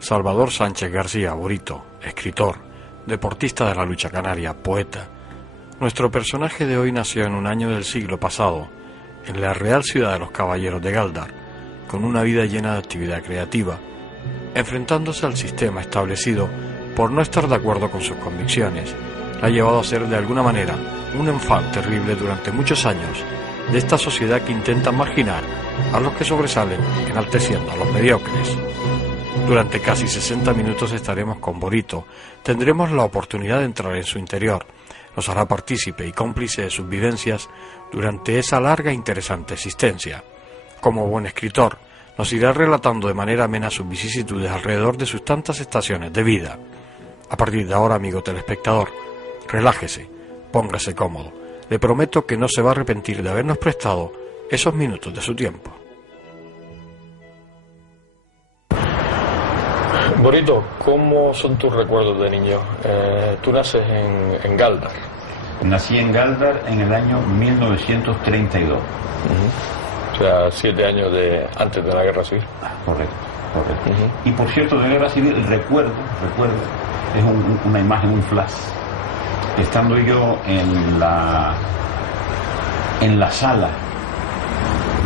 Salvador Sánchez García Borito, escritor, deportista de la lucha canaria, poeta. Nuestro personaje de hoy nació en un año del siglo pasado, en la real ciudad de los Caballeros de Gáldar, con una vida llena de actividad creativa, enfrentándose al sistema establecido por no estar de acuerdo con sus convicciones. La ha llevado a ser de alguna manera un enfant terrible durante muchos años de esta sociedad que intenta marginar a los que sobresalen, enalteciendo a los mediocres. Durante casi 60 minutos estaremos con Borito. Tendremos la oportunidad de entrar en su interior. Nos hará partícipe y cómplice de sus vivencias durante esa larga e interesante existencia. Como buen escritor, nos irá relatando de manera amena sus vicisitudes alrededor de sus tantas estaciones de vida. A partir de ahora, amigo telespectador, relájese, póngase cómodo. Le prometo que no se va a arrepentir de habernos prestado esos minutos de su tiempo. Borito, ¿cómo son tus recuerdos de niño? Tú naces en Gáldar. Nací en Gáldar en el año 1932. O sea, 7 años antes de la Guerra Civil. Correcto. Y por cierto, de Guerra Civil recuerdo, es una imagen, un flash. Estando yo en la sala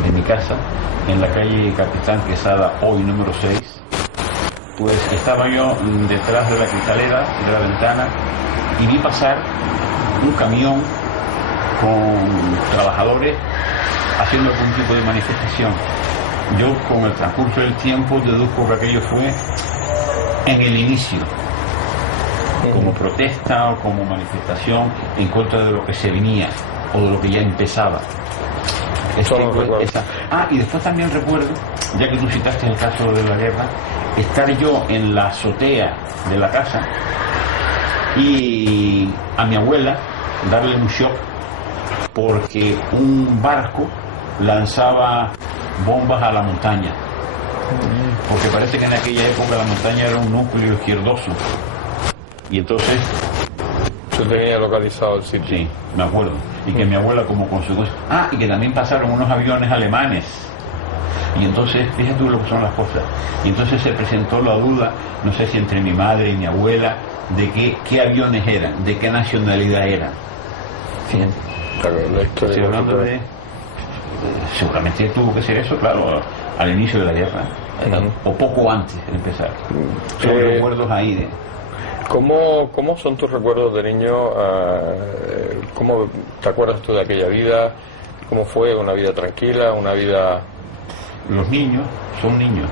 de mi casa, en la calle Capitán Quesada, hoy número 6, pues estaba yo detrás de la cristalera de la ventana y vi pasar un camión con trabajadores haciendo algún tipo de manifestación. Yo, con el transcurso del tiempo, deduzco que aquello fue en el inicio, como protesta o como manifestación en contra de lo que se venía o de lo que ya empezaba. Y después también recuerdo, ya que tú citaste el caso de la guerra, estar yo en la azotea de la casa y a mi abuela darle un shock porque un barco lanzaba bombas a la montaña, porque parece que en aquella época la montaña era un núcleo izquierdoso y entonces se tenía localizado el sitio. Sí, me acuerdo. Y que mi abuela, como consecuencia... y que también pasaron unos aviones alemanes. Y entonces, fíjate tú lo que son las cosas. Y entonces se presentó la duda, no sé si entre mi madre y mi abuela, de qué aviones eran, de qué nacionalidad eran. Fíjate. Claro, estoy hablando de... Seguramente tuvo que ser eso, claro, al inicio de la guerra. O poco antes de empezar. Son recuerdos ahí de... ¿Cómo son tus recuerdos de niño? ¿Cómo te acuerdas tú de aquella vida? ¿Cómo fue una vida tranquila, una vida...? Los niños son niños.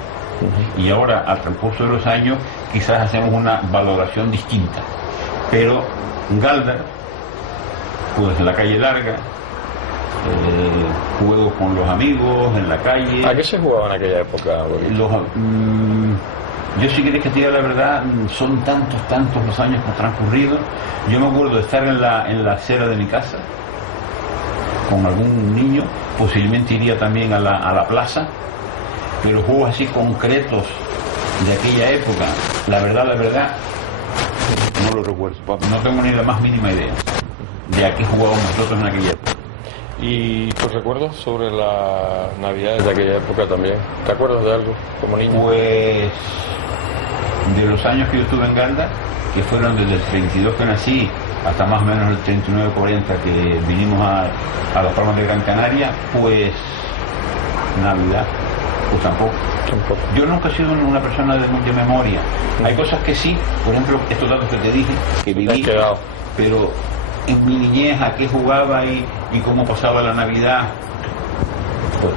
Y ahora, al transcurso de los años, quizás hacemos una valoración distinta. Pero en Gáldar, pues en la calle larga, juegos con los amigos, en la calle... ¿A qué se jugaba en aquella época? Yo, si quieres que te diga la verdad, son tantos los años que han transcurrido. Yo me acuerdo de estar en la acera de mi casa con algún niño, posiblemente iría también a la plaza, pero juegos así concretos de aquella época, la verdad, no lo recuerdo. No tengo ni la más mínima idea de a qué jugábamos nosotros en aquella época. ¿Y tus recuerdos sobre las navidades de aquella época también? ¿Te acuerdas de algo como niño? Pues de los años que yo estuve en Gáldar, que fueron desde el 32 que nací hasta más o menos el 39-40 que vinimos a las Palmas de Gran Canaria, pues Navidad, pues tampoco. Yo nunca he sido una persona de mucha memoria. Hay cosas que sí, por ejemplo, estos datos que te dije, que viví, pero en mi niñez a qué jugaba y cómo pasaba la Navidad, pues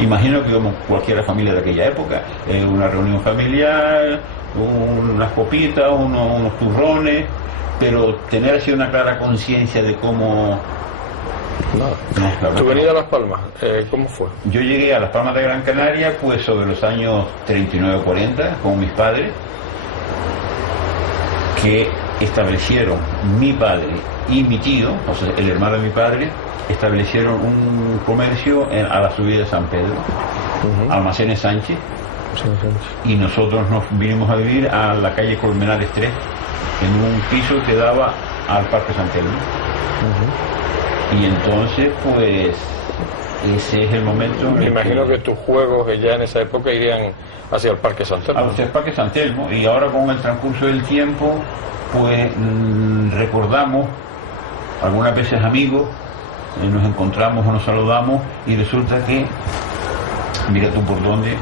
imagino que como cualquier familia de aquella época, en una reunión familiar, unas copitas, unos turrones, pero tener así una clara conciencia de cómo Nada. ¿Tu venida a Las Palmas, cómo fue? Yo llegué a Las Palmas de Gran Canaria pues sobre los años 39 o 40 con mis padres, que establecieron, mi padre y mi tío, o sea, el hermano de mi padre, establecieron un comercio a la subida de San Pedro, Almacenes Sánchez, y nosotros nos vinimos a vivir a la calle Colmenares 3, en un piso que daba al Parque San Telmo. Y entonces pues ese es el momento. Me imagino que tus juegos ya en esa época irían hacia el Parque San Telmo. Hacia el Parque San Telmo, y ahora con el transcurso del tiempo pues recordamos algunas veces amigos, nos encontramos o nos saludamos y resulta que mira tú por dónde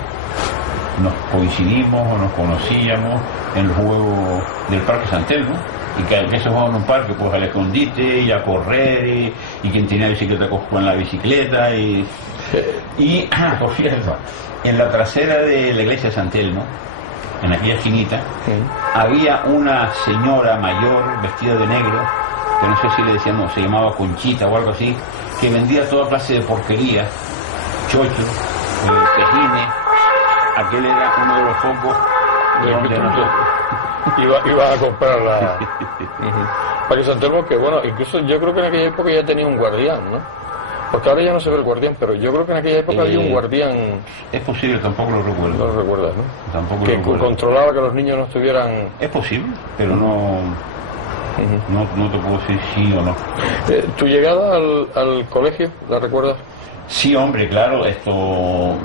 nos coincidimos o nos conocíamos en el juego del Parque San Telmo, y que a veces jugaban en un parque pues al escondite y a correr, y quien tenía bicicleta con la bicicleta y por cierto, en la trasera de la iglesia de San Telmo, en aquella esquinita, había una señora mayor vestida de negro, que no sé si le decíamos, se llamaba Conchita o algo así, que vendía toda clase de porquería, chochos, tejines. Aquel era uno de los focos de donde nosotros iba a comprar la Parque San Telmo, que bueno, incluso yo creo que en aquella época ya tenía un guardián, ¿no? Porque ahora ya no se ve el guardián, pero yo creo que en aquella época había un guardián. Es posible, tampoco lo recuerdo. No lo recuerdas, ¿no? Tampoco que lo recuerdo. Controlaba que los niños no estuvieran. Es posible, pero no te puedo decir sí o no. ¿Tu llegada al colegio, la recuerdas? Sí, hombre, claro,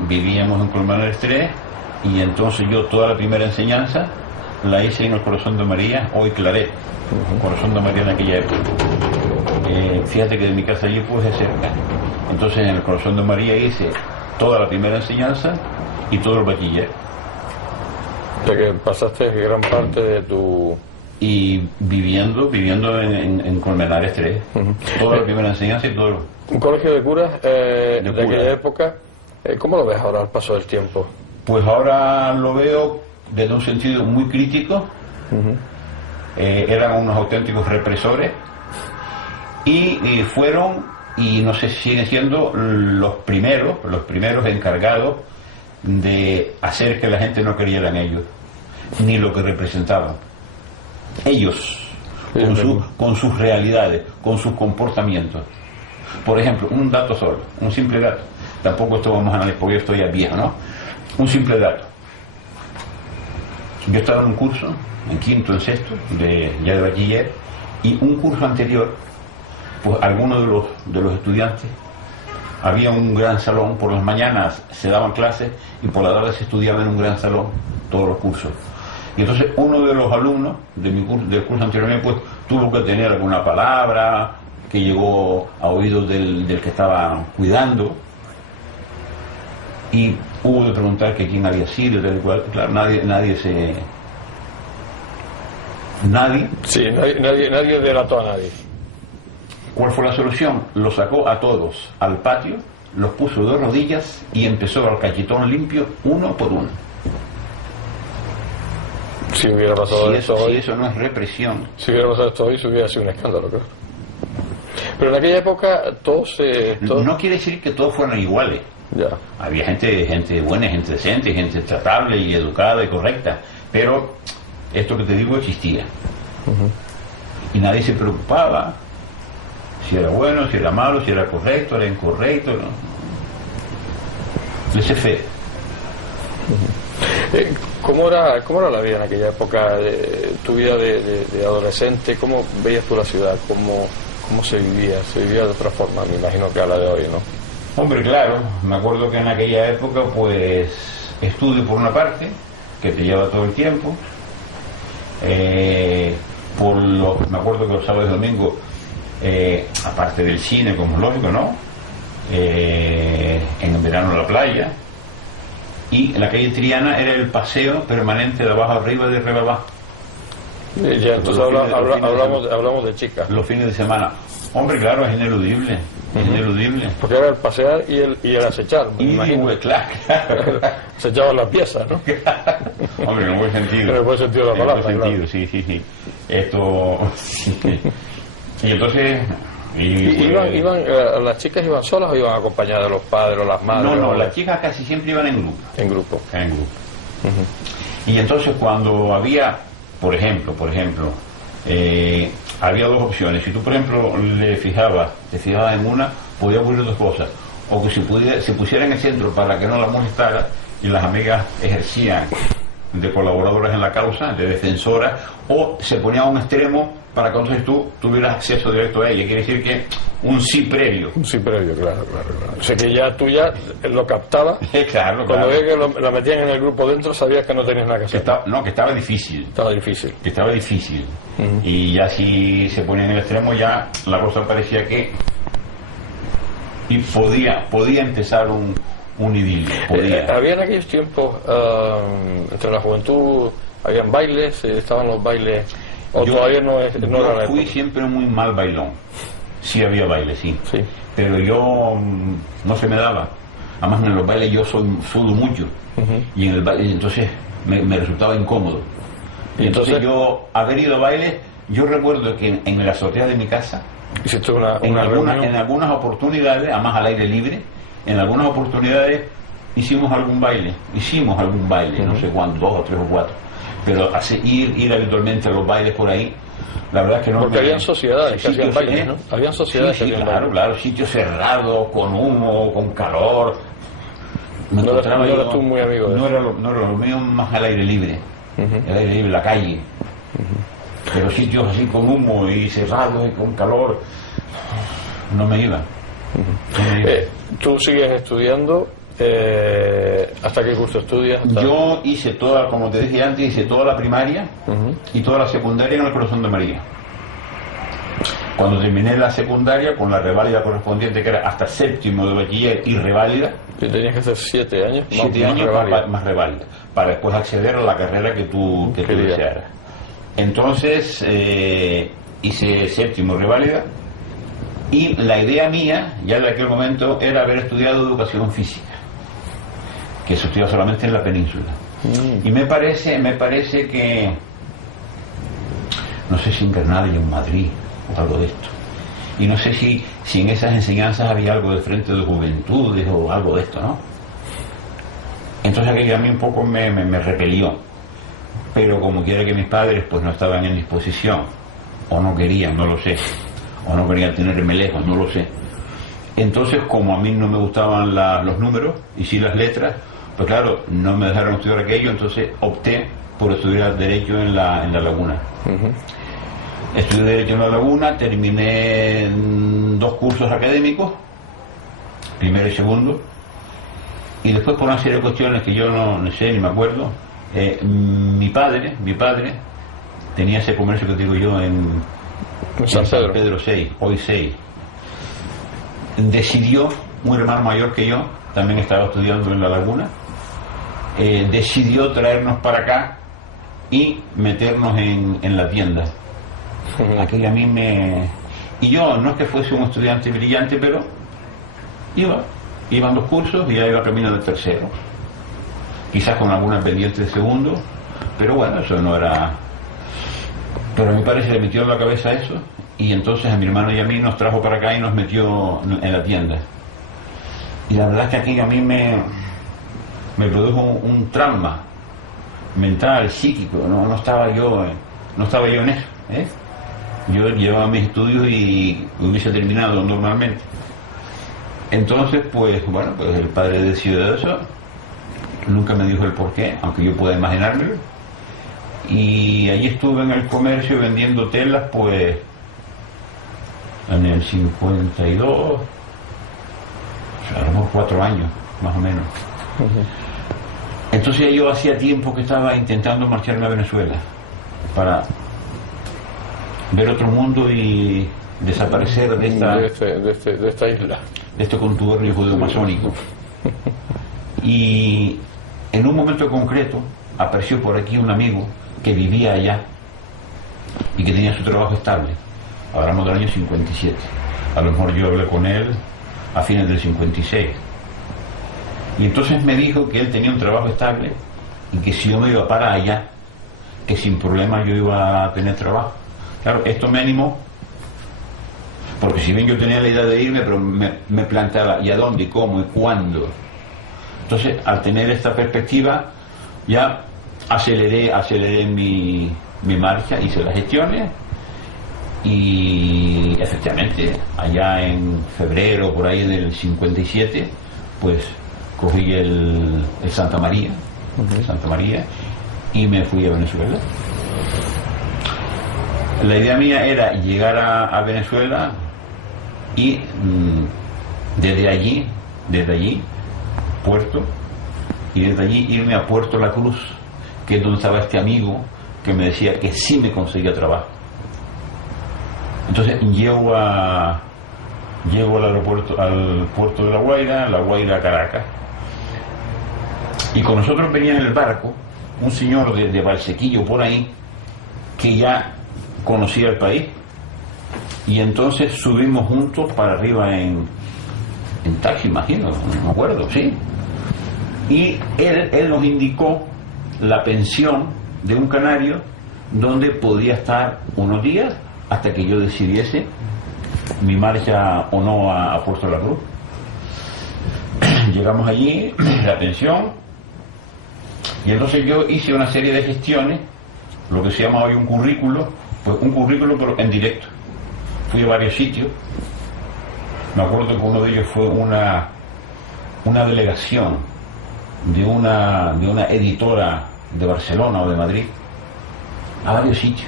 vivíamos en Colmenares 3, y entonces yo toda la primera enseñanza la hice en el Corazón de María, hoy Claret, Corazón de María en aquella época. Fíjate que de mi casa allí pues es cerca. Entonces en el Corazón de María hice toda la primera enseñanza y todo el bachiller. O sea que pasaste gran parte de tu... Y viviendo en Colmenares 3, toda la primera enseñanza y todo. Un colegio de curas de aquella época, ¿cómo lo ves ahora al paso del tiempo? Pues ahora lo veo desde un sentido muy crítico. Eran unos auténticos represores y fueron, y no sé si siguen siendo, los primeros encargados de hacer que la gente no creyera en ellos, ni lo que representaban. Ellos, con sus realidades, con sus comportamientos. Por ejemplo, un dato solo, un simple dato. Tampoco esto vamos a analizar porque yo estoy ya viejo, ¿no? Un simple dato. Yo estaba en un curso, en quinto, en sexto, ya de bachiller, y un curso anterior, pues algunos de los estudiantes, había un gran salón, por las mañanas se daban clases y por la tarde se estudiaba en un gran salón todos los cursos. Y entonces uno de los alumnos del curso anterior pues tuvo que tener alguna palabra que llegó a oídos del que estaba cuidando, y hubo de preguntar que quién había sido, tal y cual. Claro, nadie delató a nadie. ¿Cuál fue la solución? Los sacó a todos al patio, los puso de rodillas y empezó al cachetón limpio uno por uno. Si hubiera pasado esto hoy, si eso no es represión. Si hubiera pasado esto hoy, se hubiera sido un escándalo, claro. Pero en aquella época todos... No quiere decir que todos fueran iguales. Ya. Había gente buena, gente decente, gente tratable y educada y correcta, pero esto que te digo existía. Y nadie se preocupaba si era bueno, si era malo, si era correcto, era incorrecto, ¿no? Laissez-faire. ¿Cómo era la vida en aquella época, tu vida de adolescente? ¿Cómo veías tú la ciudad? ¿Cómo se vivía? Se vivía de otra forma, me imagino que a la de hoy, ¿no? Hombre, claro, me acuerdo que en aquella época pues estudio por una parte, que te lleva todo el tiempo, me acuerdo que los sábados y domingos, aparte del cine, como es lógico, ¿no? En verano la playa, y en la calle Triana era el paseo permanente de abajo arriba, de arriba abajo. Ya, entonces hablamos de chicas. Los fines de semana. Hombre, claro, es ineludible. Es ineludible. Porque era el pasear y el acechar, me imagino. Claro. Acechaban las piezas, ¿no? Hombre, en el buen sentido. En el buen sentido de la palabra. En el buen sentido, claro. Sí. Esto... Sí. Y entonces, ¿Las chicas iban solas o iban acompañadas de los padres o las madres? No, las chicas casi siempre iban en grupo. En grupo. Y entonces cuando había, por ejemplo, había dos opciones. Si tú, por ejemplo, te fijabas en una, podía ocurrir dos cosas. O que se pusiera en el centro para que no la molestara, y las amigas ejercían de colaboradoras en la causa, de defensoras, o se ponía a un extremo para que entonces tú tuvieras acceso directo a ella. Quiere decir que un sí previo. Un sí previo, claro. O sea que tú ya lo captabas. Claro. Cuando veías que la metían en el grupo dentro, sabías que no tenías nada que hacer. Que estaba difícil. Estaba difícil. Y ya si se ponía en el extremo, ya la cosa parecía que podía empezar un idilio. Había en aquellos tiempos, entre la juventud, habían bailes, estaban los bailes, o todavía no era la época. Fui siempre muy mal bailón. Sí había baile, sí. Pero yo no se me daba. Además en los bailes yo sudo mucho. Y en el baile entonces me resultaba incómodo. Y entonces yo, haber ido a baile, yo recuerdo que en la azotea de mi casa, en algunas oportunidades, además al aire libre, en algunas oportunidades hicimos algún baile, no sé cuántos, 2 o 3 o 4, pero ir habitualmente a los bailes por ahí, la verdad es que no. Porque habían sociedades que hacían bailes, ¿no? Habían sociedades que hacían bailes. Claro, sitios cerrados, con humo, con calor. No eras tú muy amigo de eso. No era lo mío, más al aire libre, el aire libre, la calle. Pero sitios así con humo y cerrados y con calor, no me iba. ¿Tú sigues estudiando? ¿Hasta qué curso estudias? Yo hice toda, como te dije antes, hice toda la primaria y toda la secundaria en el Corazón de María. Cuando terminé la secundaria, con la reválida correspondiente, que era hasta 7º de bachiller y reválida. ¿Y tenías que hacer 7 años? 7 años más reválida, para después acceder a la carrera que tú desearas. Entonces hice 7º reválida, y la idea mía ya de aquel momento era haber estudiado educación física, que se estudia solamente en la península. Y me parece que, no sé si en Granada y en Madrid o algo de esto, y no sé si en esas enseñanzas había algo de Frente de Juventudes o algo de esto, ¿no? Entonces aquello a mí un poco me repelió. Pero como quiera que mis padres pues no estaban en disposición, o no querían, no lo sé, o no querían tenerme lejos, no lo sé. Entonces, como a mí no me gustaban los números y sí las letras, pues claro, no me dejaron estudiar aquello, entonces opté por estudiar Derecho en la Laguna. Estudié Derecho en la Laguna, terminé 2 cursos académicos, primero y segundo, y después por una serie de cuestiones que yo no sé ni me acuerdo. Mi padre tenía ese comercio que digo yo en San Pedro 6, hoy 6. Decidió, un hermano mayor que yo, también estaba estudiando en La Laguna, decidió traernos para acá y meternos en la tienda. Aquello a mí y yo no es que fuese un estudiante brillante, pero iban 2 cursos y ya iba camino del tercero. Quizás con alguna pendiente de segundo, pero bueno, eso no era. Pero a mi padre se le metió en la cabeza eso, y entonces a mi hermano y a mí nos trajo para acá y nos metió en la tienda. Y la verdad es que aquello a mí me produjo un trauma mental, psíquico. No estaba yo en eso, Yo llevaba mis estudios y hubiese terminado normalmente. Entonces, pues bueno, pues el padre decidió eso. Nunca me dijo el porqué, aunque yo pueda imaginármelo. Y allí estuve en el comercio vendiendo telas, pues en el 52, o sea, a lo mejor 4 años, más o menos. Entonces yo hacía tiempo que estaba intentando marcharme a Venezuela para ver otro mundo y desaparecer de esta isla, de este contubernio judeo-masónico. Y en un momento concreto apareció por aquí un amigo que vivía allá y que tenía su trabajo estable. Hablamos del año 57. A lo mejor yo hablé con él a fines del 56. Y entonces me dijo que él tenía un trabajo estable y que si yo me iba para allá, que sin problema yo iba a tener trabajo. Claro, esto me animó, Porque si bien yo tenía la idea de irme, pero me planteaba ¿y a dónde, y cómo, y cuándo? Entonces, al tener esta perspectiva, ya aceleré mi marcha, hice las gestiones y efectivamente, allá en febrero, por ahí del 57, pues cogí el Santa María, y me fui a Venezuela. La idea mía era llegar a Venezuela y desde allí, Puerto, y desde allí irme a Puerto La Cruz, que es donde estaba este amigo que me decía que sí me conseguía trabajo. Entonces llego al aeropuerto, al puerto de La Guaira, Caracas, y con nosotros venía en el barco un señor de Valsequillo por ahí que ya conocía el país, y entonces subimos juntos para arriba en taxi, imagino, no me acuerdo, sí, y él nos indicó la pensión de un canario donde podía estar unos días hasta que yo decidiese mi marcha o no a Puerto La Cruz. Llegamos allí, la pensión, y entonces yo hice una serie de gestiones, lo que se llama hoy un currículo, pues un currículo pero en directo. Fui a varios sitios. Me acuerdo que uno de ellos fue una delegación de una editora de Barcelona o de Madrid, a varios sitios.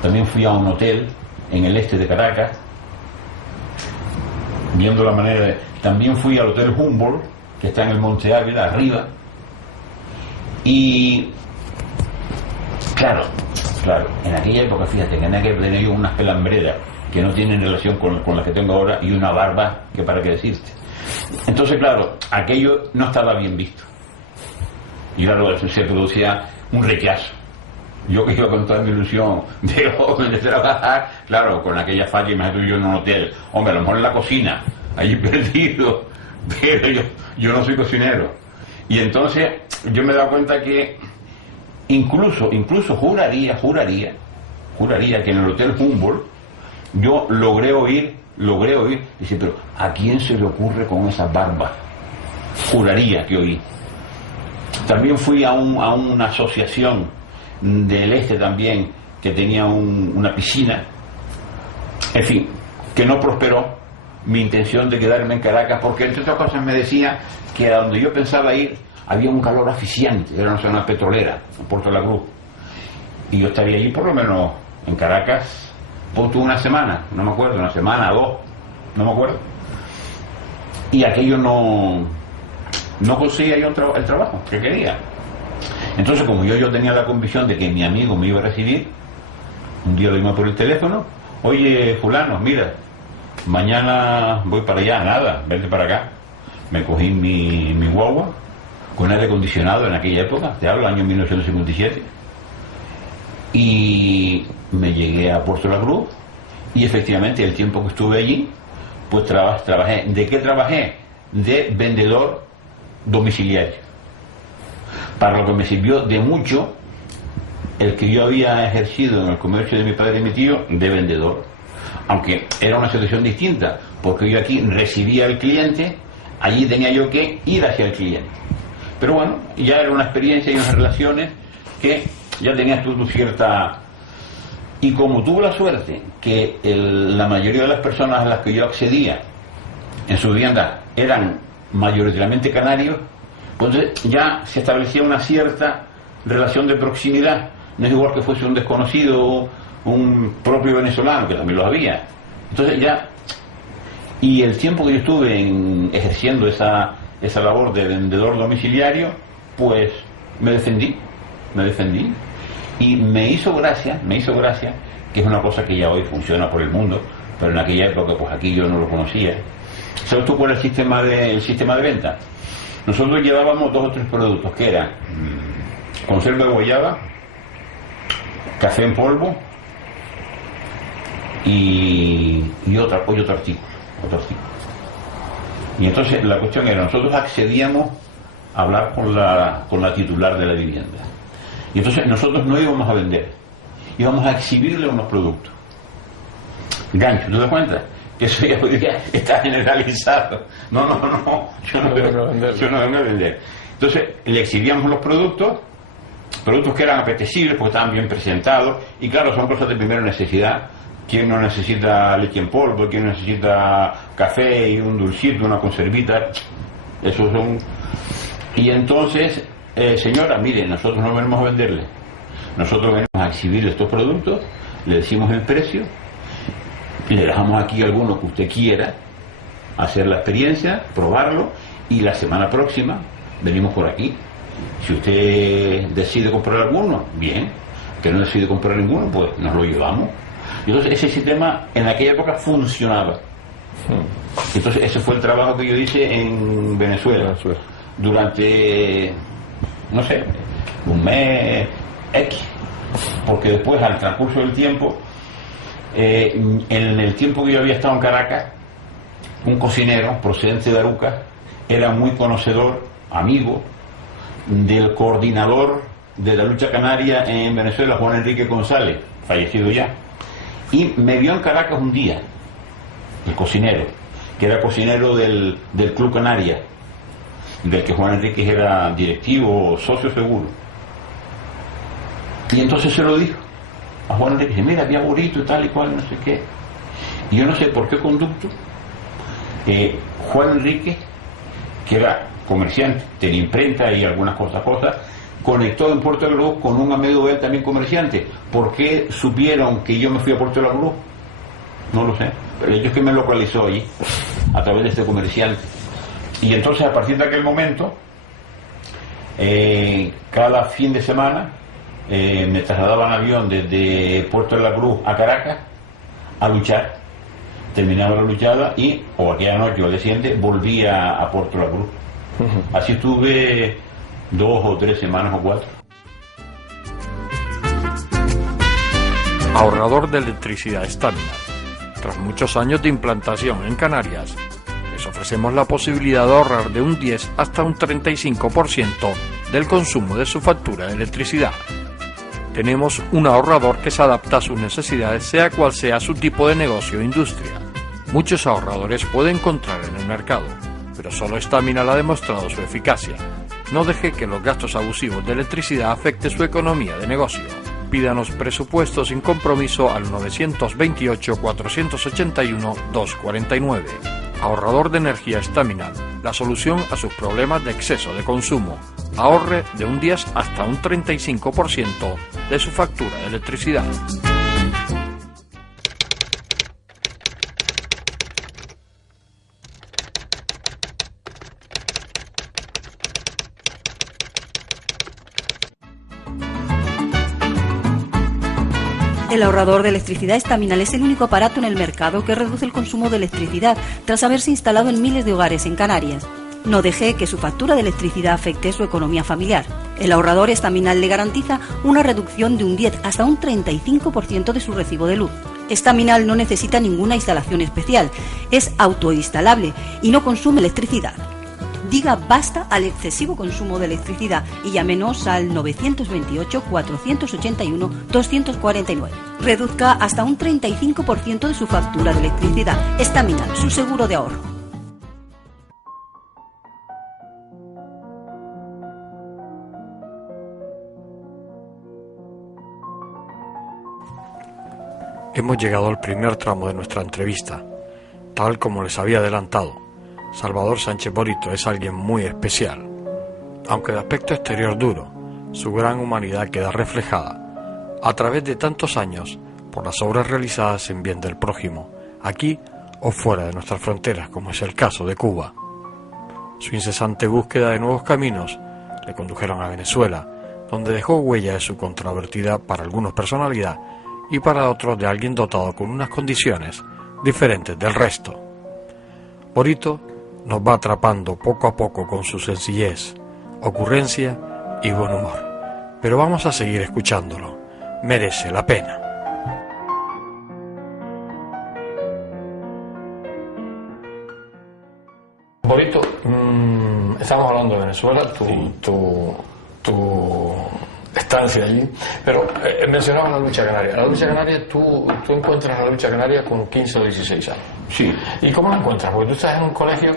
También fui a un hotel en el este de Caracas, viendo la manera de... También fui al Hotel Humboldt, que está en el Monte Ávila, arriba. Y claro, en aquella época, fíjate, que en aquella época tenía yo unas pelambreras que no tienen relación con las que tengo ahora, y una barba que para qué decirte. Entonces, claro, aquello no estaba bien visto. Y claro, se producía un rechazo. Yo que iba con toda mi ilusión de joven de trabajar, claro, con aquella falla, imagínate yo en un hotel, hombre, a lo mejor en la cocina, allí perdido, pero yo no soy cocinero. Y entonces yo me he dado cuenta que incluso juraría que en el Hotel Humboldt yo logré oír, dice, pero ¿a quién se le ocurre con esa barba? Juraría que oí. También fui a una asociación del este también que tenía una piscina, en fin, que no prosperó mi intención de quedarme en Caracas, porque entre otras cosas me decía que a donde yo pensaba ir había un calor asfixiante, era una zona petrolera, en Puerto La Cruz, y yo estaría allí por lo menos en Caracas, por una semana, no me acuerdo, una semana, 2, no me acuerdo, y aquello no conseguía yo el trabajo que quería. Entonces, como yo tenía la convicción de que mi amigo me iba a recibir, un día lo llamé por el teléfono, oye, fulano, mira, mañana voy para allá, nada, vente para acá. Me cogí mi guagua, con aire acondicionado en aquella época, te hablo, año 1957, y me llegué a Puerto La Cruz, y efectivamente el tiempo que estuve allí, pues trabajé. ¿De qué trabajé? De vendedor domiciliario. Para lo que me sirvió de mucho el que yo había ejercido en el comercio de mi padre y mi tío de vendedor, aunque era una situación distinta, porque yo aquí recibía al cliente, allí tenía yo que ir hacia el cliente. Pero bueno, ya era una experiencia y unas relaciones que ya tenías tú cierta... Y como tuve la suerte que la mayoría de las personas a las que yo accedía en su vivienda eran mayoritariamente canarios, pues ya se establecía una cierta relación de proximidad. No es igual que fuese un desconocido, un propio venezolano, que también lo había. Entonces ya... Y el tiempo que yo estuve ejerciendo esa labor de vendedor domiciliario, pues me defendí. Y me hizo gracia, que es una cosa que ya hoy funciona por el mundo, pero en aquella época pues aquí yo no lo conocía. ¿Sabes tú cuál es el sistema de venta? Nosotros llevábamos 2 o 3 productos, que eran conserva de guayaba, café en polvo y otro artículo. Y entonces la cuestión era, nosotros accedíamos a hablar con la titular de la vivienda. Y entonces nosotros no íbamos a vender, íbamos a exhibirle unos productos. Gancho, ¿tú te das cuenta? que eso ya está generalizado. No, yo no vengo a vender. Entonces le exhibíamos los productos que eran apetecibles porque estaban bien presentados, y claro, son cosas de primera necesidad. ¿Quién no necesita leche en polvo? ¿Quién necesita café y un dulcito, una conservita? Esos son. Y entonces, señora, mire, nosotros no venimos a venderle, nosotros venimos a exhibir estos productos, le decimos el precio, le dejamos aquí alguno que usted quiera hacer la experiencia, probarlo, y la semana próxima venimos por aquí. Si usted decide comprar alguno, bien. Que no decide comprar ninguno, pues nos lo llevamos. Y entonces ese sistema en aquella época funcionaba. Entonces ese fue el trabajo que yo hice en Venezuela durante, no sé, un mes X, porque después, al transcurso del tiempo, en el tiempo que yo había estado en Caracas, un cocinero procedente de Arucas era muy conocedor, amigo del coordinador de la lucha canaria en Venezuela, Juan Enrique González, fallecido ya, y me vio en Caracas un día, el cocinero, que era cocinero del Club Canaria, del que Juan Enrique era directivo, socio seguro. Y entonces se lo dijo a Juan Enrique, mira, había Burito y tal y cual, no sé qué. Y yo no sé por qué conducto, Juan Enrique, que era comerciante, tenía imprenta y algunas cosas, conectó en Puerto de la Cruz con un amigo de él también comerciante. ¿Por qué supieron que yo me fui a Puerto de la Cruz? No lo sé, pero ellos que me localizó allí a través de este comerciante. Y entonces, a partir de aquel momento, cada fin de semana me trasladaba en avión desde Puerto de la Cruz a Caracas a luchar. Terminaba la luchada y, o aquella noche o al día siguiente, volvía a Puerto de la Cruz. Así estuve 2 o 3 semanas o 4. Ahorrador de electricidad Staminar. Tras muchos años de implantación en Canarias, les ofrecemos la posibilidad de ahorrar de un 10 hasta un 35% del consumo de su factura de electricidad. Tenemos un ahorrador que se adapta a sus necesidades, sea cual sea su tipo de negocio o industria. Muchos ahorradores puede encontrar en el mercado, pero solo Staminar ha demostrado su eficacia. No deje que los gastos abusivos de electricidad afecten su economía de negocio. Pídanos presupuesto sin compromiso al 921-481-249. Ahorrador de energía Staminar, la solución a sus problemas de exceso de consumo. Ahorre de un 10 hasta un 35% de su factura de electricidad. El ahorrador de electricidad Staminar es el único aparato en el mercado que reduce el consumo de electricidad tras haberse instalado en miles de hogares en Canarias. No deje que su factura de electricidad afecte su economía familiar. El ahorrador Staminar le garantiza una reducción de un 10 hasta un 35% de su recibo de luz. Staminar no necesita ninguna instalación especial, es autoinstalable y no consume electricidad. Diga basta al excesivo consumo de electricidad y llámenos al 928-481-249. Reduzca hasta un 35% de su factura de electricidad. Staminar, su seguro de ahorro. Hemos llegado al primer tramo de nuestra entrevista. Tal como les había adelantado, Salvador Sánchez Borito es alguien muy especial. Aunque de aspecto exterior duro, su gran humanidad queda reflejada a través de tantos años por las obras realizadas en bien del prójimo, aquí o fuera de nuestras fronteras, como es el caso de Cuba. Su incesante búsqueda de nuevos caminos le condujeron a Venezuela, donde dejó huella de su controvertida para algunos personalidad y para otros de alguien dotado con unas condiciones diferentes del resto. Borito nos va atrapando poco a poco con su sencillez, ocurrencia y buen humor. Pero vamos a seguir escuchándolo. Merece la pena. Borito, estamos hablando de Venezuela. Tú estancia allí. Pero mencionaba la lucha canaria. La lucha canaria, tú encuentras la lucha canaria con 15 o 16 años. Sí. ¿Y cómo la encuentras? Porque tú estás en un colegio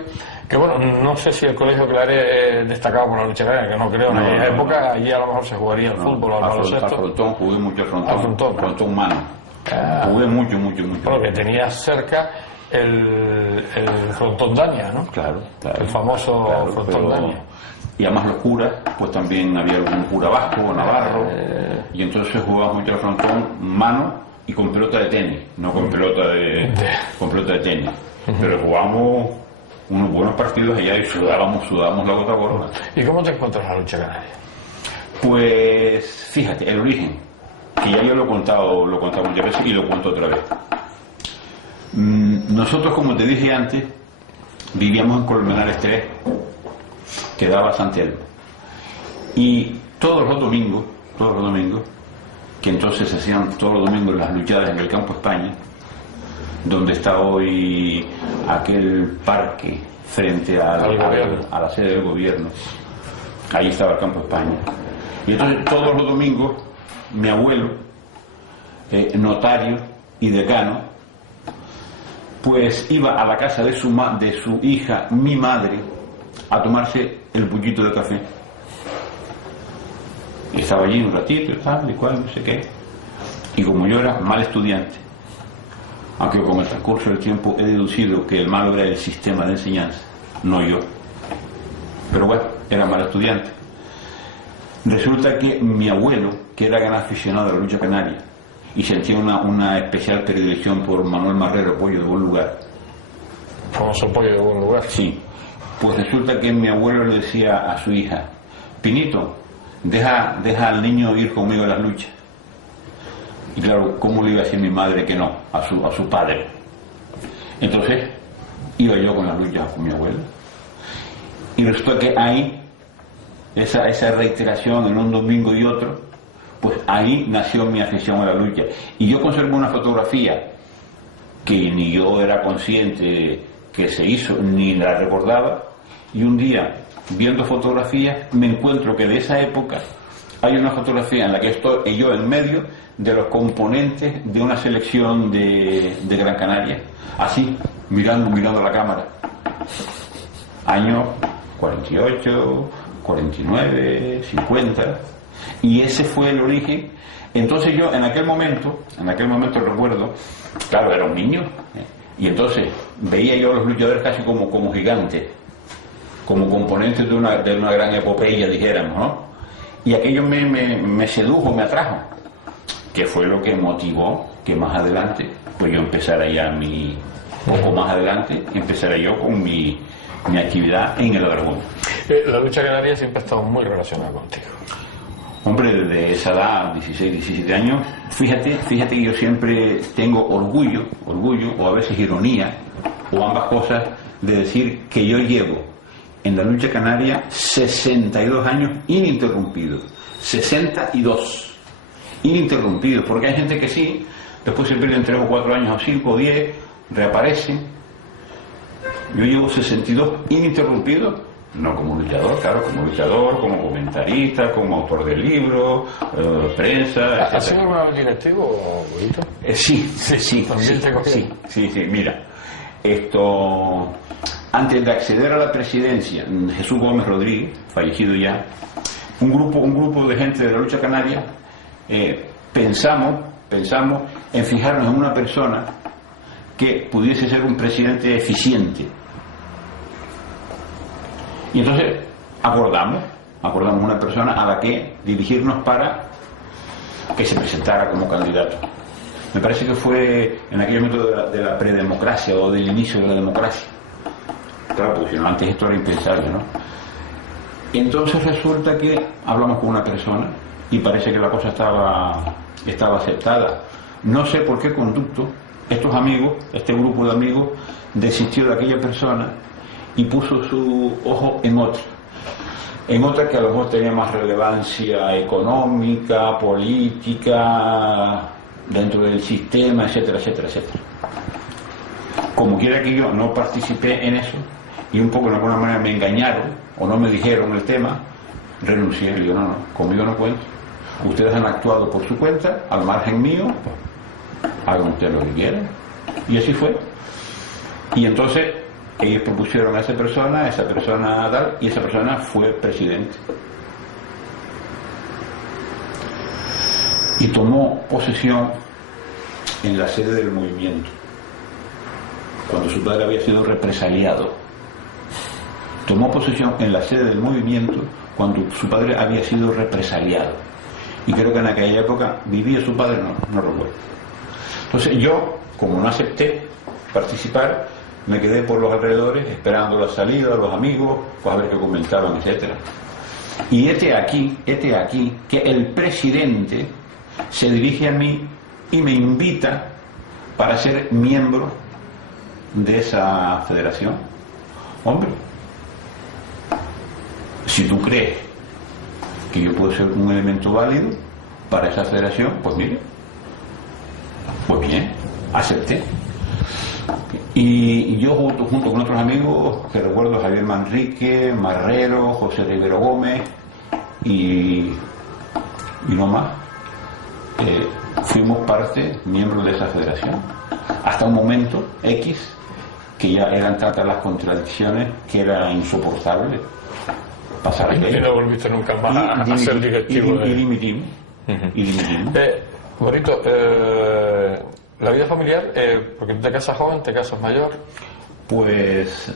que, bueno, no sé si el colegio Claret es destacado por la lucha canaria, que no creo. En aquella época allí a lo mejor se jugaría el fútbol o el baloncesto. Al frontón, jugué mucho al frontón. Al frontón. Frontón mano. Jugué mucho. Bueno, que tenías cerca el frontón Dania, ¿no? Claro. El famoso frontón Dania. Y además los curas, pues también había algún cura vasco o navarro, y entonces jugábamos mucho al frontón mano y con pelota de tenis, no con pelota de tenis. Pero jugábamos unos buenos partidos allá y sudábamos la gota gorda. ¿Y cómo te encuentras la lucha canaria? Pues fíjate, el origen, que ya yo lo he contado muchas veces y lo cuento otra vez. Nosotros, como te dije antes, vivíamos en Colmenares 3, que daba San Telmo. Y todos los domingos, que entonces se hacían todos los domingos las luchadas en el Campo España, donde está hoy aquel parque frente a la sede del gobierno, ahí estaba el Campo España. Y entonces todos los domingos mi abuelo, notario y decano, pues iba a la casa de su hija, mi madre, a tomarse el puñito de café. Y estaba allí un ratito, tal y cual, no sé qué. Y como yo era mal estudiante, aunque con el transcurso del tiempo he deducido que el malo era el sistema de enseñanza, no yo. Pero bueno, era mal estudiante. Resulta que mi abuelo, que era gran aficionado a la lucha canaria, y sentía una especial predilección por Manuel Marrero, Pollo de Buen Lugar. ¿Famoso Pollo de Buen Lugar? Sí. Pues resulta que mi abuelo le decía a su hija: Pinito, deja al niño ir conmigo a las luchas. Y claro, ¿cómo le iba a decir mi madre que no a su padre? Entonces iba yo con las luchas con mi abuelo. Y resulta que ahí, esa reiteración en un domingo y otro, pues ahí nació mi afición a la lucha. Y yo conservo una fotografía que ni yo era consciente que se hizo, ni la recordaba, y un día, viendo fotografías, me encuentro que de esa época hay una fotografía en la que estoy yo en medio de los componentes de una selección de Gran Canaria, así, mirando a la cámara. Años 48, 49, 50, y ese fue el origen. Entonces yo en aquel momento recuerdo, claro, era un niño, y entonces veía yo a los luchadores casi como gigantes, como componentes de una gran epopeya, dijéramos, ¿no? Y aquello me sedujo, me atrajo, que fue lo que motivó que más adelante, pues yo empezara ya poco más adelante, empezara yo con mi actividad en el Aragón. La lucha canaria siempre ha estado muy relacionada contigo. Hombre, desde esa edad, 16, 17 años, fíjate que yo siempre tengo orgullo, o a veces ironía, o ambas cosas, de decir que yo llevo en la lucha canaria 62 años ininterrumpidos. 62 ininterrumpidos, porque hay gente que sí, después se pierden 3 o 4 años o 5 o 10, reaparecen. Yo llevo 62 ininterrumpidos. No como luchador, claro, como comentarista, como autor de libros, prensa, etc. ¿Has sido alguna vez directivo, Burito? Sí, mira, antes de acceder a la presidencia, Jesús Gómez Rodríguez, fallecido ya, un grupo de gente de la lucha canaria, pensamos en fijarnos en una persona que pudiese ser un presidente eficiente. Y entonces acordamos una persona a la que dirigirnos para que se presentara como candidato. Me parece que fue en aquel momento de la predemocracia o del inicio de la democracia. Claro, porque si no, antes esto era impensable, ¿no? Y entonces resulta que hablamos con una persona y parece que la cosa estaba aceptada. No sé por qué conducto este grupo de amigos desistió de aquella persona y puso su ojo en otra que a lo mejor tenía más relevancia económica, política, dentro del sistema, etcétera. Como quiera que yo no participé en eso, y un poco de alguna manera me engañaron o no me dijeron el tema, renuncié. Y yo no, conmigo no cuento, ustedes han actuado por su cuenta, al margen mío, hagan ustedes lo que quieran. Y así fue. Y entonces ellos propusieron a esa persona tal, y esa persona fue presidente. Y tomó posesión en la sede del movimiento, cuando su padre había sido represaliado. Tomó posesión en la sede del movimiento cuando su padre había sido represaliado. Y creo que en aquella época vivía su padre, no recuerdo. Entonces yo, como no acepté participar, me quedé por los alrededores esperando la salida, los amigos, pues a ver qué comentaban, etcétera. Y este aquí, que el presidente se dirige a mí y me invita para ser miembro de esa federación. Hombre, si tú crees que yo puedo ser un elemento válido para esa federación, pues mire, pues bien, acepté. Y yo junto con otros amigos, que recuerdo, Javier Manrique, Marrero, José Rivero Gómez y no más, fuimos miembros de esa federación, hasta un momento X, que ya eran tantas las contradicciones que era insoportable pasar aquello. Y no volviste nunca más a ser directivo y dimitimos. Bonito, la vida familiar, porque tú te casas joven, te casas mayor. Pues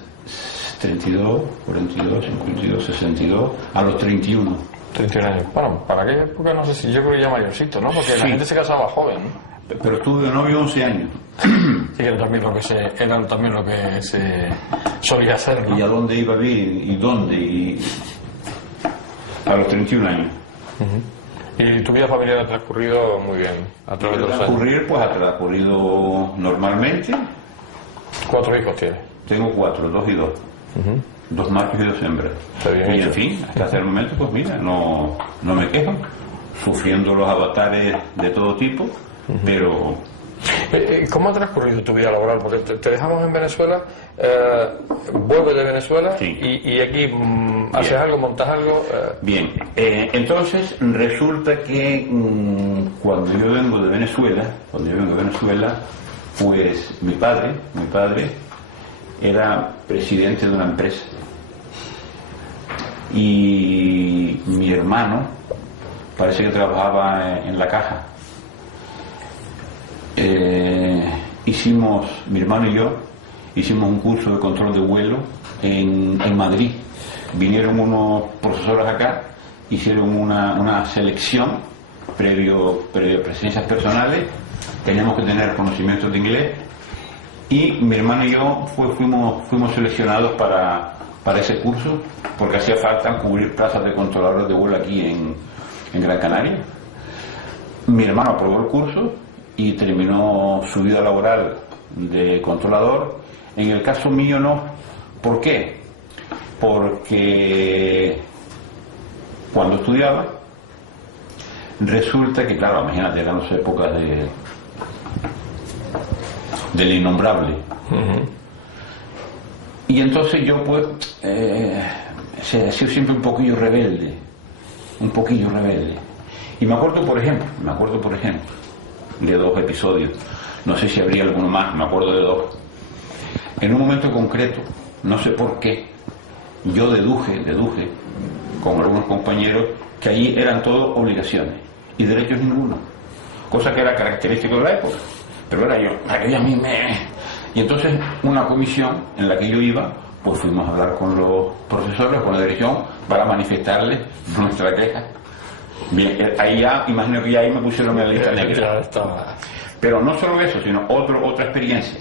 32, 42, 52, 62, a los 31. 31 años. Bueno, para aquella época no sé si, yo creo que ya mayorcito, ¿no? Porque la gente se casaba joven, ¿no? Pero estuve de novio 11 años. Sí, era también lo que se solía hacer, ¿no? ¿Y a dónde iba a vivir? ¿Y dónde? A los 31 años. Y tu vida familiar ha transcurrido muy bien a través de los años. Pues ha transcurrido normalmente. ¿Cuántos hijos tienes? Tengo 4, 2 y 2. 2 machos y 2 hembras. Y en fin, hasta el momento, pues mira, no me quejo, sufriendo los avatares de todo tipo, pero... ¿Cómo ha transcurrido tu vida laboral? Porque te dejamos en Venezuela, vuelves de Venezuela, sí. y aquí haces algo, montas algo. Bien, entonces resulta que cuando yo vengo de Venezuela, pues mi padre era presidente de una empresa y mi hermano parece que trabajaba en la caja. Mi hermano y yo hicimos un curso de control de vuelo en Madrid. Vinieron unos profesores acá, hicieron una selección previo presencias personales, teníamos que tener conocimientos de inglés y mi hermano y yo fuimos seleccionados para ese curso porque hacía falta cubrir plazas de controladores de vuelo aquí en Gran Canaria. Mi hermano aprobó el curso y terminó su vida laboral de controlador. En el caso mío no. ¿Por qué? Porque cuando estudiaba resulta que, claro, imagínate, eran las épocas del innombrable. Y entonces yo pues he sido siempre un poquillo rebelde. Y me acuerdo por ejemplo de 2 episodios, no sé si habría alguno más, me acuerdo de 2. En un momento concreto, no sé por qué, yo deduje con algunos compañeros que allí eran todo obligaciones y derechos ninguno, cosa que era característico de la época, pero era yo, a mí y entonces una comisión en la que yo iba, pues fuimos a hablar con los profesores, con la dirección, para manifestarles nuestra queja. Bien, ahí ya, imagino que ya ahí me pusieron en la lista negra. Pero no solo eso, sino otra experiencia.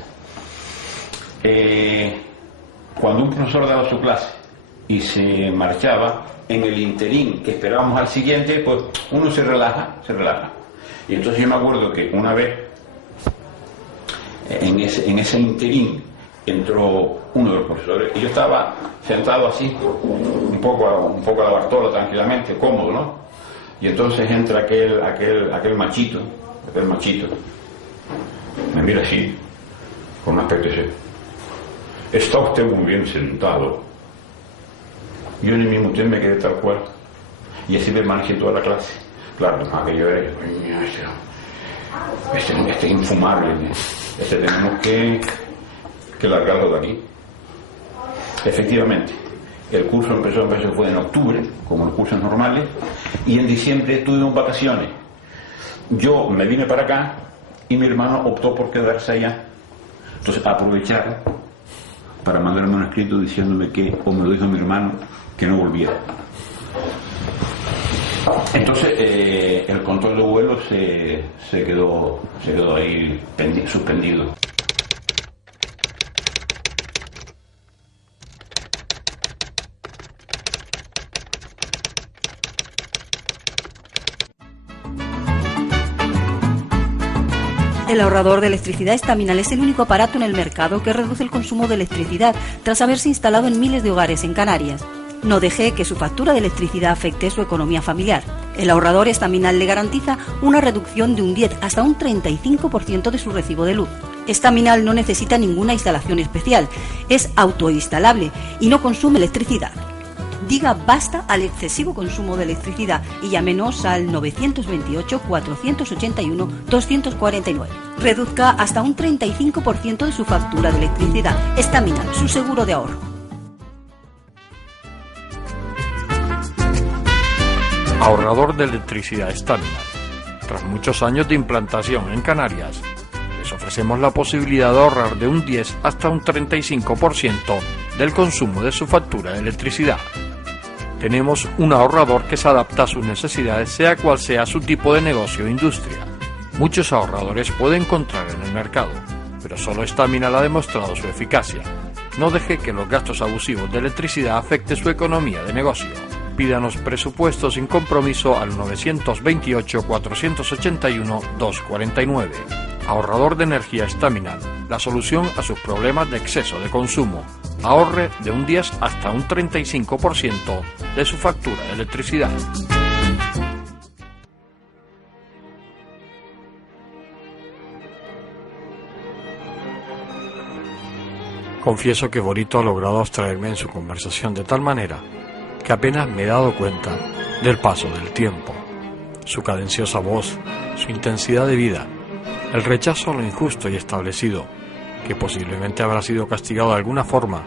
Cuando un profesor daba su clase y se marchaba, en el interín que esperábamos al siguiente, pues uno se relaja. Y entonces yo me acuerdo que una vez, en ese interín, entró uno de los profesores y yo estaba sentado así, un poco a la bartola, tranquilamente, cómodo, ¿no? Y entonces entra aquel machito, me mira así, con un aspecto así. Está usted muy bien sentado. Yo ni me muté, me quedé tal cual. Y así me manejé toda la clase. Claro, aquello era, este es infumable, tenemos que largarlo de aquí. Efectivamente, el curso fue en octubre, como los cursos normales, y en diciembre tuvimos vacaciones. Yo me vine para acá y mi hermano optó por quedarse allá. Entonces aprovecharon para mandarme un escrito diciéndome que, o me lo dijo mi hermano, que no volviera. Entonces el control de vuelo se quedó ahí suspendido. El ahorrador de electricidad estaminal es el único aparato en el mercado que reduce el consumo de electricidad tras haberse instalado en miles de hogares en Canarias. No deje que su factura de electricidad afecte su economía familiar. El ahorrador estaminal le garantiza una reducción de un 10 hasta un 35% de su recibo de luz. Estaminal no necesita ninguna instalación especial, es autoinstalable y no consume electricidad. Diga basta al excesivo consumo de electricidad y llámenos al 928-481-249. Reduzca hasta un 35% de su factura de electricidad. Estaminal, su seguro de ahorro. Ahorrador de electricidad Estaminal. Tras muchos años de implantación en Canarias, les ofrecemos la posibilidad de ahorrar de un 10 hasta un 35% del consumo de su factura de electricidad. Tenemos un ahorrador que se adapta a sus necesidades, sea cual sea su tipo de negocio o industria. Muchos ahorradores puede encontrar en el mercado, pero solo Estaminal ha demostrado su eficacia. No deje que los gastos abusivos de electricidad afecten su economía de negocio. Pídanos presupuesto sin compromiso al 928-481-249. Ahorrador de energía Estaminal, la solución a sus problemas de exceso de consumo. Ahorre de un 10 hasta un 35% de su factura de electricidad. Confieso que Borito ha logrado abstraerme en su conversación de tal manera que apenas me he dado cuenta del paso del tiempo, su cadenciosa voz, su intensidad de vida, el rechazo a lo injusto y establecido, que posiblemente habrá sido castigado de alguna forma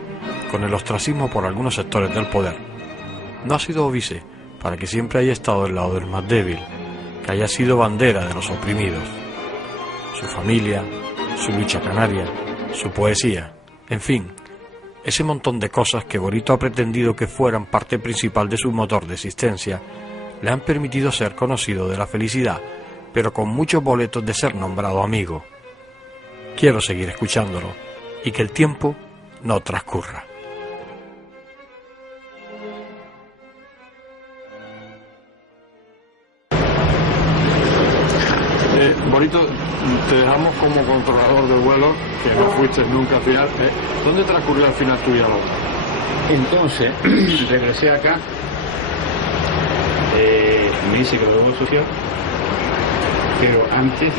con el ostracismo por algunos sectores del poder. No ha sido óbice para que siempre haya estado del lado del más débil, que haya sido bandera de los oprimidos. Su familia, su lucha canaria, su poesía, en fin, ese montón de cosas que Borito ha pretendido que fueran parte principal de su motor de existencia, le han permitido ser conocido de la felicidad, pero con muchos boletos de ser nombrado amigo. Quiero seguir escuchándolo y que el tiempo no transcurra. Borito, te dejamos como controlador del vuelo, que no fuiste nunca al final. ¿Dónde transcurrió al final tu vida? Entonces, regresé acá, me hice graduado social, pero antes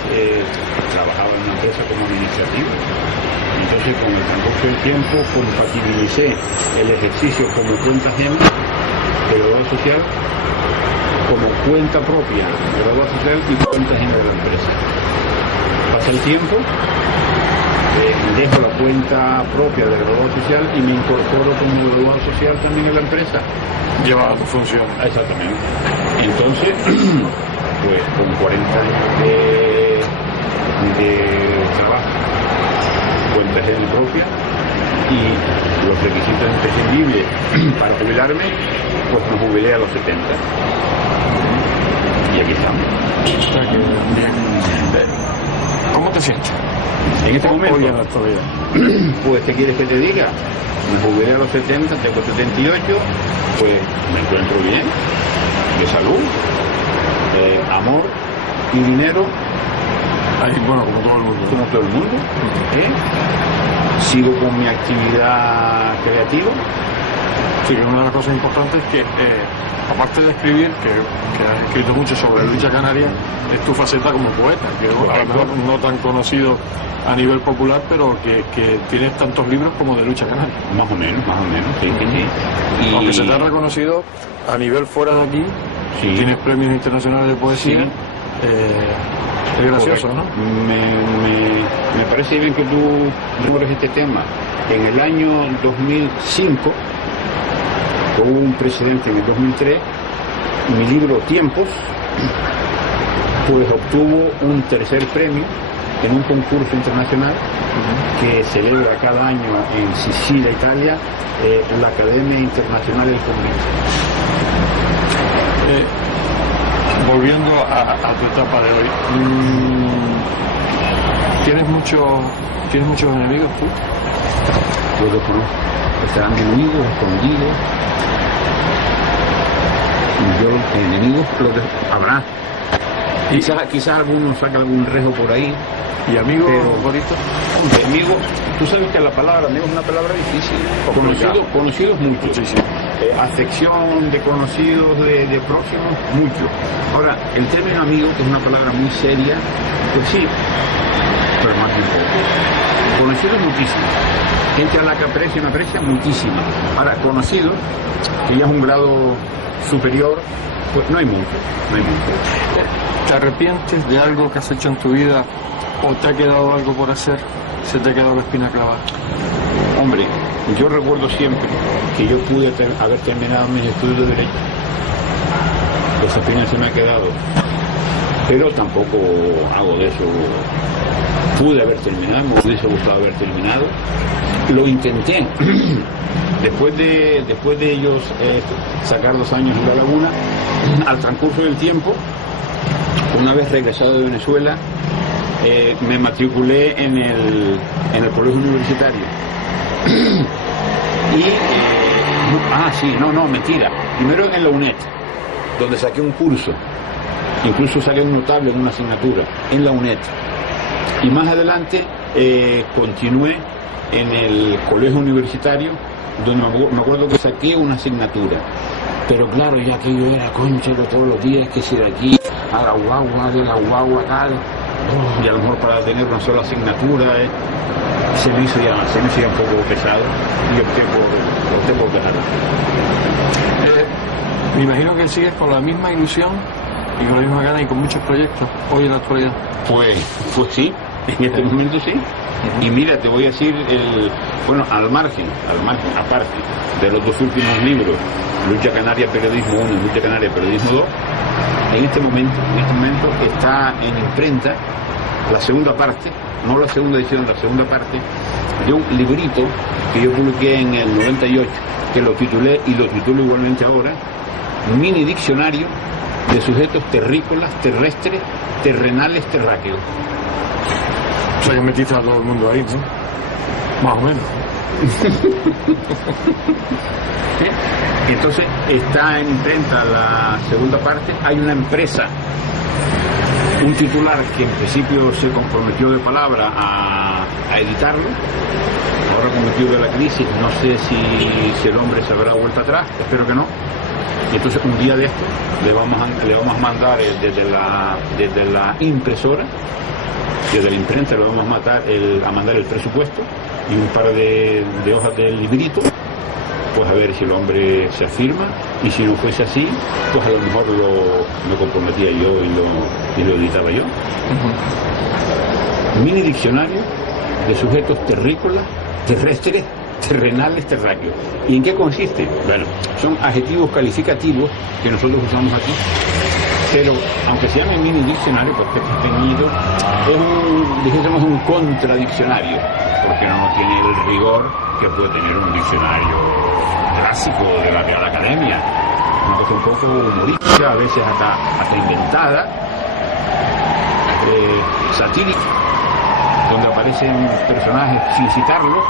trabajaba en una empresa como administrativo. Entonces, con el transcurso del tiempo, compatibilicé el ejercicio como cuenta ajena de graduado social como cuenta propia de graduado social y cuenta ajena de la empresa. Pasa el tiempo, dejo la cuenta propia de graduado social y me incorporo como graduado social también en la empresa. Lleva tu función. Exactamente. Entonces, pues con 40 años de trabajo, cuenta ajena propia y los requisitos imprescindibles para jubilarme, pues me jubilé a los 70. Y aquí estamos. Bien. ¿Cómo te sientes? En este momento, hoy en la actualidad. Pues, ¿qué quieres que te diga? Me jubilé a los 70, tengo 78, pues me encuentro bien, de salud, amor y dinero. Ahí, bueno, como todo el mundo. Como todo el mundo. Sigo con mi actividad creativa. Sí, que una de las cosas importantes es que, aparte de escribir, que has escrito mucho sobre lucha canaria, es tu faceta como poeta, que a lo mejor no tan conocido a nivel popular, pero que tienes tantos libros como de lucha canaria. Más o menos, sí. Y... aunque se te ha reconocido a nivel fuera de aquí Sí. Tienes premios internacionales de poesía. Sí. Es gracioso, ¿no? Me parece bien que tú recuerdes este tema. En el año 2005, hubo un precedente en el 2003, mi libro Tiempos, pues obtuvo un tercer premio en un concurso internacional que celebra cada año en Sicilia, Italia, la Academia Internacional del Comunismo. Volviendo a tu etapa de hoy, ¿tienes muchos enemigos tú? Yo los conozco, estarán enemigos, escondidos. Yo, enemigos, lo que habrá. Quizás algunos saca algún rejo por ahí. ¿Y amigos, Borito? Amigo, tú sabes que la palabra amigo es una palabra difícil. Conocidos muchos. Sí. Afección de conocidos, de próximos, mucho. Ahora, el término amigo, que es una palabra muy seria, pues sí, pero más bien poco. Conocidos muchísimo. Gente a la que me aprecia muchísimo. Ahora, conocidos, que ya es un grado superior, pues no hay mucho. ¿Te arrepientes de algo que has hecho en tu vida o te ha quedado algo por hacer? ¿Se te ha quedado la espina clavada? Hombre, yo recuerdo siempre que yo pude haber terminado mis estudios de Derecho. Esa espina se me ha quedado. Pero tampoco hago de eso. Pude haber terminado, me hubiese gustado haber terminado. Lo intenté. Después de ellos sacar 2 años en La Laguna, al transcurso del tiempo, una vez regresado de Venezuela, me matriculé en el colegio universitario. Mentira. Primero en la UNED, donde saqué un curso. Incluso saqué un notable en una asignatura, en la UNED. Y más adelante continué en el colegio universitario, donde me acuerdo que saqué una asignatura. Pero claro, ya que yo era conchero todos los días, que si de aquí a la guagua, de la guagua tal, y a lo mejor para tener una sola asignatura, se me hizo ya un poco pesado y opté por dejarla. Me imagino que sigues con la misma ilusión y con la misma gana y con muchos proyectos hoy en la actualidad. Pues sí, en este momento sí. Y mira, te voy a decir, al margen, aparte de los 2 últimos libros, Lucha Canaria Periodismo 1 y Lucha Canaria Periodismo 2, en este momento está en imprenta la segunda parte, no la segunda edición, la segunda parte de un librito que yo publiqué en el 98, que lo titulé y lo titulo igualmente ahora, Mini Diccionario de Sujetos Terrícolas, Terrestres, Terrenales, Terráqueos. O sea que metiste a todo el mundo ahí, ¿no? Más o menos. Entonces está en imprenta la segunda parte. Hay una empresa, un titular que en principio se comprometió de palabra a editarlo. Ahora, con motivo de la crisis, no sé si el hombre se habrá vuelto atrás, espero que no. Entonces, un día de esto le vamos a mandar desde la impresora, desde la imprenta, le vamos a mandar el presupuesto y un par de hojas del librito, pues a ver si el hombre se afirma, y si no fuese así, pues a lo mejor lo comprometía yo y lo editaba yo. Mini diccionario de sujetos terrícolas, terrestres, terrenales, terráqueos. ¿Y en qué consiste? Bueno, son adjetivos calificativos que nosotros usamos aquí, pero aunque se llame mini diccionario, pues que es pequeñito, dijésemos un contradiccionario, porque no tiene el rigor que puede tener un diccionario clásico de la Real Academia. Una cosa un poco humorística, a veces hasta inventada, satírica, donde aparecen personajes sin citarlos.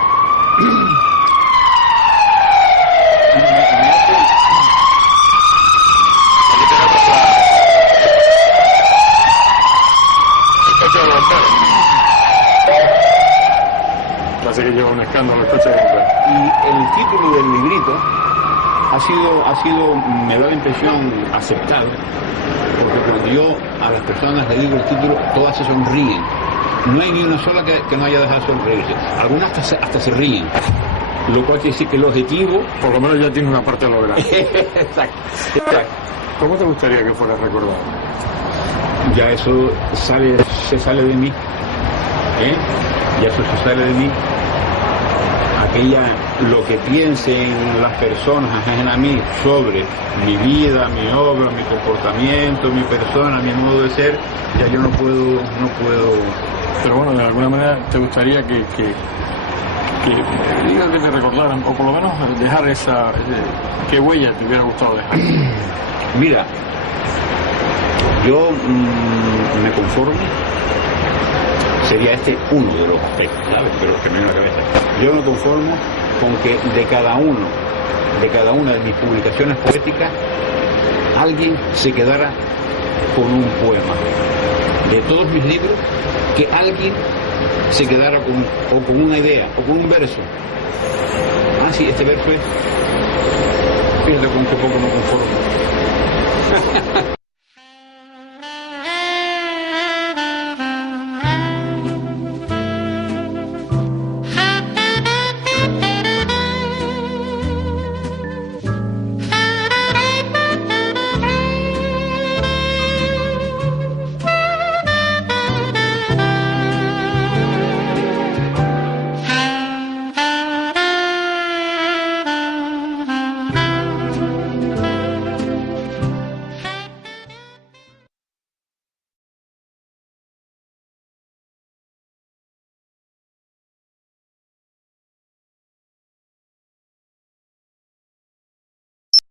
Parece que lleva un escándalo el coche de bomberos. Y el título del librito ha sido, me da la impresión, aceptado, porque cuando yo a las personas les digo el título, todas se sonríen. No hay ni una sola que no haya dejado de sonreírse. Algunas hasta se ríen. lo cual quiere decir que el objetivo... Por lo menos ya tiene una parte lograda. Exacto. ¿Cómo te gustaría que fuera recordado? Ya eso se sale de mí, ya eso se sale de mí. Lo que piensen las personas ajenas a mí sobre mi vida, mi obra, mi comportamiento, mi persona, mi modo de ser, ya yo no puedo. Pero bueno, de alguna manera te gustaría que te recordaran, o por lo menos dejar esa... ¿Qué huella te hubiera gustado dejar? Mira, yo me conformo, sería este uno de los aspectos, ¿sabes? Pero que me viene a la cabeza. Yo me conformo con que de cada una de mis publicaciones poéticas, alguien se quedara con un poema. De todos mis libros, que alguien se quedara con una idea, o con un verso. Ah, sí, este verso es... Fíjate con qué poco me conformo.